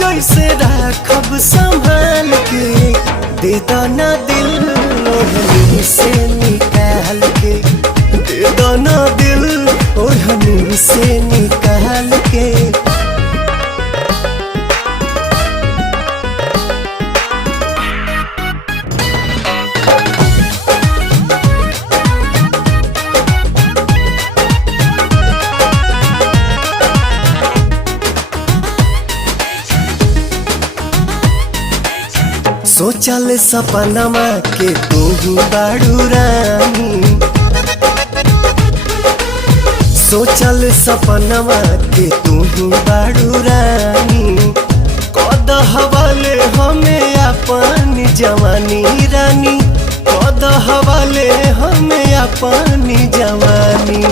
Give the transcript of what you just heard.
जैसे राखब संभाल के, दे दाना दिल ओढ़नी से निकाल के, दे दाना दिल ओढ़नी से निकाल के। सोचल सपनमा के तू बाड़ू रानी, सोचल सपनमा के तू बाड़ू रानी, कद हवाले हमें अपन जवानी रानी, कद हवाले हमें अपन जवानी।